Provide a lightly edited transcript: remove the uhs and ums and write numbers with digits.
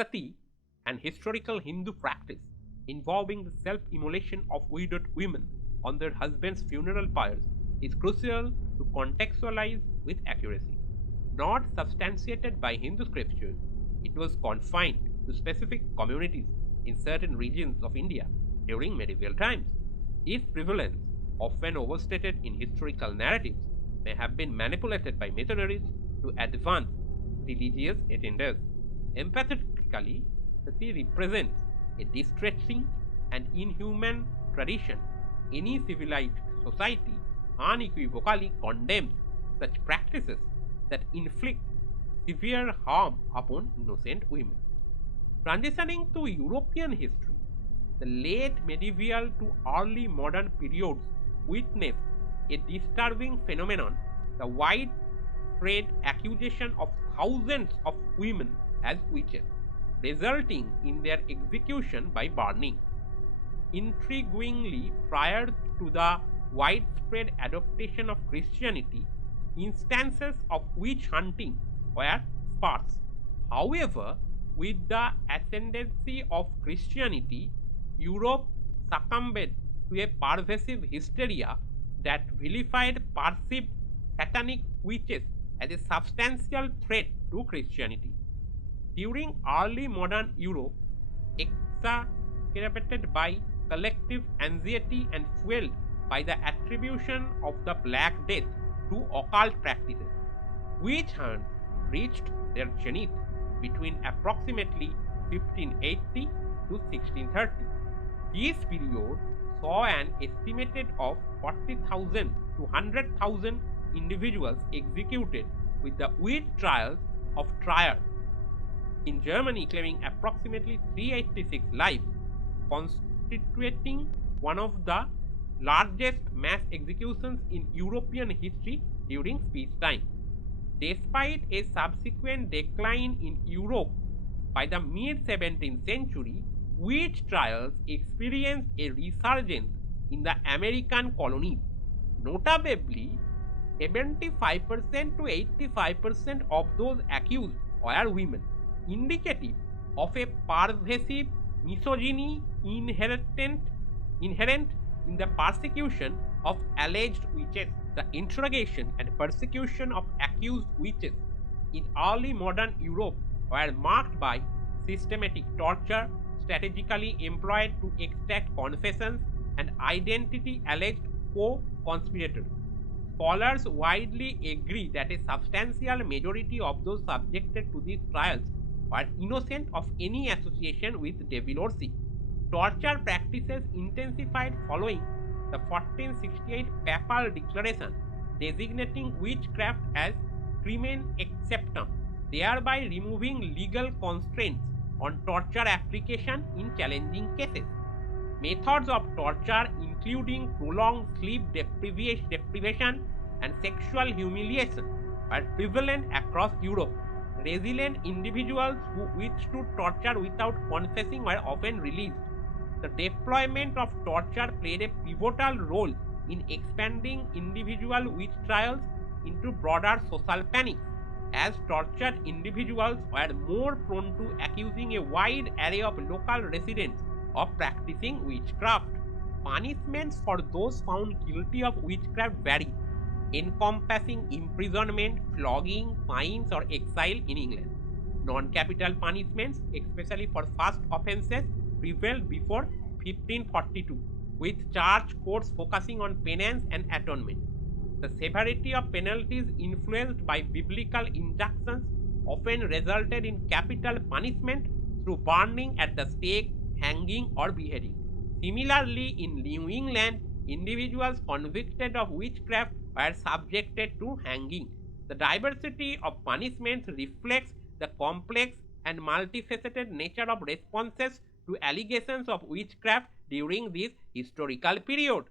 Sati, an historical Hindu practice involving the self-immolation of widowed women on their husbands' funeral pyres, is crucial to contextualize with accuracy. Not substantiated by Hindu scriptures, it was confined to specific communities in certain regions of India during medieval times. Its prevalence, often overstated in historical narratives, may have been manipulated by missionaries to advance religious agendas. Empathetically, sati represents a distressing and inhuman tradition. Any civilized society unequivocally condemns such practices that inflict severe harm upon innocent women. Transitioning to European history, the late medieval to early modern periods witnessed a disturbing phenomenon: the widespread accusation of thousands of women as witches, resulting in their execution by burning. Intriguingly, prior to the widespread adoption of Christianity, instances of witch hunting were sparse. However, with the ascendancy of Christianity, Europe succumbed to a pervasive hysteria that vilified perceived satanic witches as a substantial threat to Christianity. During early modern Europe, exacerbated by collective anxiety and fueled by the attribution of the Black Death to occult practices, witch hunts reached their zenith between approximately 1580 to 1630. This period saw an estimated of 40,000 to 100,000 individuals executed, with the witch trials of Trier in Germany claiming approximately 386 lives, constituting one of the largest mass executions in European history during peacetime. Despite a subsequent decline in Europe by the mid 17th century, witch trials experienced a resurgence in the American colonies. Notably, 75% to 85% of those accused were women, indicative of a pervasive misogyny inherent in the persecution of alleged witches. The interrogation and persecution of accused witches in early modern Europe were marked by systematic torture strategically employed to extract confessions and identity alleged co-conspirators. Scholars widely agree that a substantial majority of those subjected to these trials were innocent of any association with devil or sea. Torture practices intensified following the 1468 papal declaration designating witchcraft as crimen exceptum, thereby removing legal constraints on torture application in challenging cases. Methods of torture, including prolonged sleep deprivation and sexual humiliation, were prevalent across Europe. Resilient individuals who withstood torture without confessing were often released. The deployment of torture played a pivotal role in expanding individual witch trials into broader social panics, as tortured individuals were more prone to accusing a wide array of local residents of practicing witchcraft. Punishments for those found guilty of witchcraft vary, encompassing imprisonment, flogging, fines, or exile in England. Non-capital punishments, especially for first offences, prevailed before 1542, with church courts focusing on penance and atonement. The severity of penalties, influenced by biblical injunctions, often resulted in capital punishment through burning at the stake, hanging, or beheading. Similarly, in New England, individuals convicted of witchcraft were subjected to hanging. The diversity of punishments reflects the complex and multifaceted nature of responses to allegations of witchcraft during this historical period.